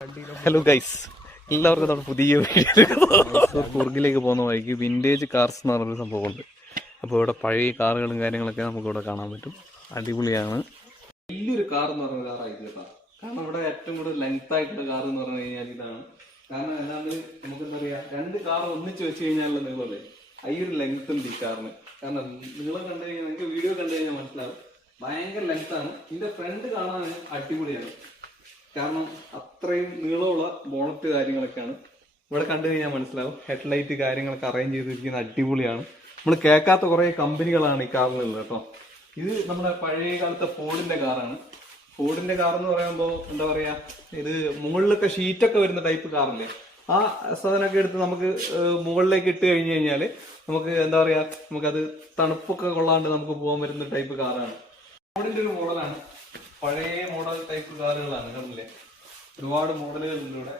Hello guys, എല്ലാവർക്കും നമ്മുടെ പുതിയ വീഡിയോ കുർഗിലേക്ക് പോകുന്ന വഴിക്ക് വിൻറ്റേജ് കാർസ് എന്ന് പറഞ്ഞൊരു സംഭവമുണ്ട്. അപ്പോൾ ഇവിടെ പഴയ കാറുകളും കാര്യങ്ങളൊക്കെ നമുക്ക് ഇവിടെ കാണാൻ പറ്റും. അടിപൊളിയാണ്. വലിയൊരു കാർ എന്ന് പറയുന്ന കാറായിരിക്കും കേട്ടോ. കാരണം ഇവിടെ ഏറ്റവും കൂടുതൽ ലെങ്ത് ആയിട്ടുള്ള കാർ എന്ന് പറഞ്ഞു കഴിഞ്ഞാൽ ഇതാണ്. കാരണം അല്ലാണ്ട് നമുക്ക് എന്താ പറയുക, രണ്ട് കാർ ഒന്നിച്ച് വെച്ച് കഴിഞ്ഞാലുള്ള നീളമല്ലേ, ഈ ഒരു ലെങ്ത് ഉണ്ട് ഈ കാറിന്. കാരണം നീളം കണ്ടു കഴിഞ്ഞാൽ നിങ്ങൾക്ക് വീഡിയോ കണ്ടു കഴിഞ്ഞാൽ മനസ്സിലാവും, ഭയങ്കര ലെങ്ത്താണ്. ഇതിന്റെ ഫ്രണ്ട് കാണാൻ അടിപൊളിയാണ്. കാരണം അത്രയും നീളമുള്ള ബോണറ്റ് കാര്യങ്ങളൊക്കെയാണ്. ഇവിടെ കണ്ടു കഴിഞ്ഞാൽ മനസ്സിലാവും. ഹെഡ്ലൈറ്റ് കാര്യങ്ങളൊക്കെ അറേഞ്ച് ചെയ്തിരിക്കുന്നത് അടിപൊളിയാണ്. നമ്മൾ കേൾക്കാത്ത കുറെ കമ്പനികളാണ് ഈ കാറിലുള്ളത് കേട്ടോ. ഇത് നമ്മുടെ പഴയ കാലത്തെ ഫോർഡിന്റെ കാറാണ്. ഫോർഡിന്റെ കാർ എന്ന് പറയുമ്പോൾ എന്താ പറയാ, ഇത് മുകളിലൊക്കെ ഷീറ്റൊക്കെ വരുന്ന ടൈപ്പ് കാറില്ലേ, ആ സാധനമൊക്കെ എടുത്ത് നമുക്ക് മുകളിലേക്ക് ഇട്ട് കഴിഞ്ഞു കഴിഞ്ഞാൽ നമുക്ക് എന്താ പറയാ, നമുക്കത് തണുപ്പൊക്കെ കൊള്ളാണ്ട് നമുക്ക് പോകാൻ വരുന്ന ടൈപ്പ് കാറാണ്. ഫോർഡിന്റെ ഒരു മോഡലാണ്. പഴയ മോഡൽ ടൈപ്പ് കാറുകളാണ് കണ്ടില്ലേ, ഒരുപാട് മോഡലുകൾ ഉണ്ട് ഇവിടെ.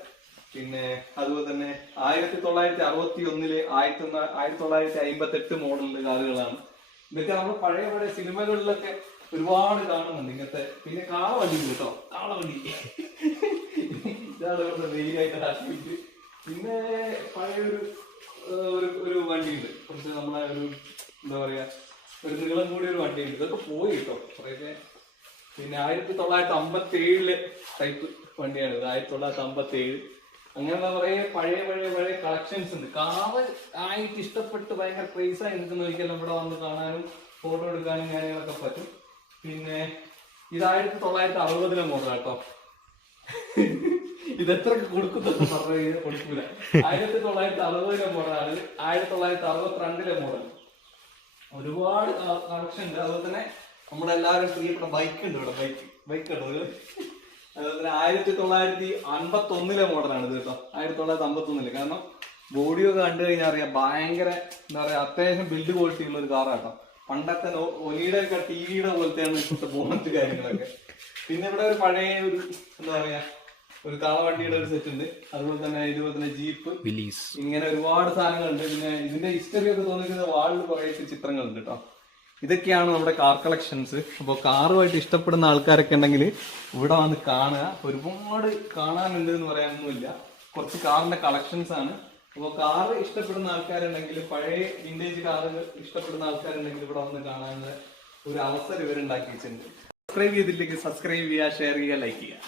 പിന്നെ അതുപോലെ തന്നെ 1961 1958 മോഡലിന്റെ കാറുകളാണ് ഇതൊക്കെ. നമ്മൾ പഴയ പഴയ സിനിമകളിലൊക്കെ ഒരുപാട് കാണുന്നുണ്ട് ഇങ്ങനത്തെ. പിന്നെ കാളവണ്ടി ഉണ്ട് കേട്ടോ, കാളവണ്ടി ഇതാണ് ഇവിടുത്തെ മെയിനായിട്ട് ആക്കിയിട്ട്. പിന്നെ പഴയ ഒരു വണ്ടിയുണ്ട്, കുറച്ച് നമ്മളെ ഒരു എന്താ പറയാ, ഒരു നീളം കൂടിയ ഒരു വണ്ടിയുണ്ട്. ഇതൊക്കെ പോയി കേട്ടോ കുറേയൊക്കെ. പിന്നെ 1957 ടൈപ്പ് വണ്ടിയാണ് ഇത്, 1957. അങ്ങനെയുള്ള കുറെ പഴയ പഴയ പഴയ കളക്ഷൻസ് ഉണ്ട്. കാറ് ആയിട്ട് ഇഷ്ടപ്പെട്ട് ഭയങ്കര ക്രേസ് ആയി നിൽക്കുന്ന ഒരിക്കലും ഇവിടെ വന്ന് കാണാനും ഫോട്ടോ എടുക്കാനും കാര്യങ്ങളൊക്കെ പറ്റും. പിന്നെ ഇത് 1960 മോഡൽ കേട്ടോ. ഇതെത്രക്ക് കൊടുക്കുന്നൊക്കെ പറഞ്ഞു കഴിഞ്ഞാൽ കൊടുക്കൂല. 1960 മോഡലാണ്. 1962 മോഡൽ. ഒരുപാട് കളക്ഷൻ ഉണ്ട്. അതുപോലെ തന്നെ നമ്മളെല്ലാവരും പ്രിയപ്പെട്ട ബൈക്ക് ഉണ്ട് ഇവിടെ. ബൈക്ക് ഉണ്ടോ? അതുപോലെ തന്നെ 1951 മോഡലാണ് ഇത് കേട്ടോ. 1951. കാരണം ബോഡിയൊക്കെ കണ്ടു കഴിഞ്ഞാൽ അറിയാം, ഭയങ്കര എന്താ പറയാ, അത്യാവശ്യം ബിൽഡ് ക്വാളിറ്റി ഉള്ള ഒരു കാറാട്ടോ. പണ്ടത്തെ ഒനിയുടെ ഒക്കെ ടിവിയുടെ പോലത്തെയാണ് ഇപ്പോഴത്തെ ബോണറ്റ് കാര്യങ്ങളൊക്കെ. പിന്നെ ഇവിടെ ഒരു പഴയ ഒരു എന്താ പറയാ, ഒരു കാളവണ്ടിയുടെ ഒരു സെറ്റ് ഉണ്ട്. അതുപോലെ തന്നെ ജീപ്പ്, ഇങ്ങനെ ഒരുപാട് സാധനങ്ങളുണ്ട്. പിന്നെ ഇതിന്റെ ഹിസ്റ്ററി ഒക്കെ തോന്നിക്കുന്ന വാളിൽ കുറെ ചിത്രങ്ങളുണ്ട് കേട്ടോ. ഇതൊക്കെയാണ് നമ്മുടെ കാർ കളക്ഷൻസ്. അപ്പോൾ കാറുമായിട്ട് ഇഷ്ടപ്പെടുന്ന ആൾക്കാരൊക്കെ ഉണ്ടെങ്കിൽ ഇവിടെ വന്ന് കാണുക. ഒരുപാട് കാണാനുണ്ട് എന്ന് പറയാനൊന്നുമില്ല, കുറച്ച് കാറിന്റെ കളക്ഷൻസ് ആണ്. അപ്പോൾ കാറ് ഇഷ്ടപ്പെടുന്ന ആൾക്കാരുണ്ടെങ്കിൽ, പഴയ വിന്റേജ് കാറുകൾ ഇഷ്ടപ്പെടുന്ന ആൾക്കാരുണ്ടെങ്കിൽ ഇവിടെ വന്ന് കാണാനുള്ള ഒരു അവസരം ഇവരുണ്ടാക്കി വെച്ചിട്ടുണ്ട്. സബ്സ്ക്രൈബ് ചെയ്തില്ലെങ്കിൽ സബ്സ്ക്രൈബ് ചെയ്യുക, ഷെയർ ചെയ്യുക, ലൈക്ക് ചെയ്യുക.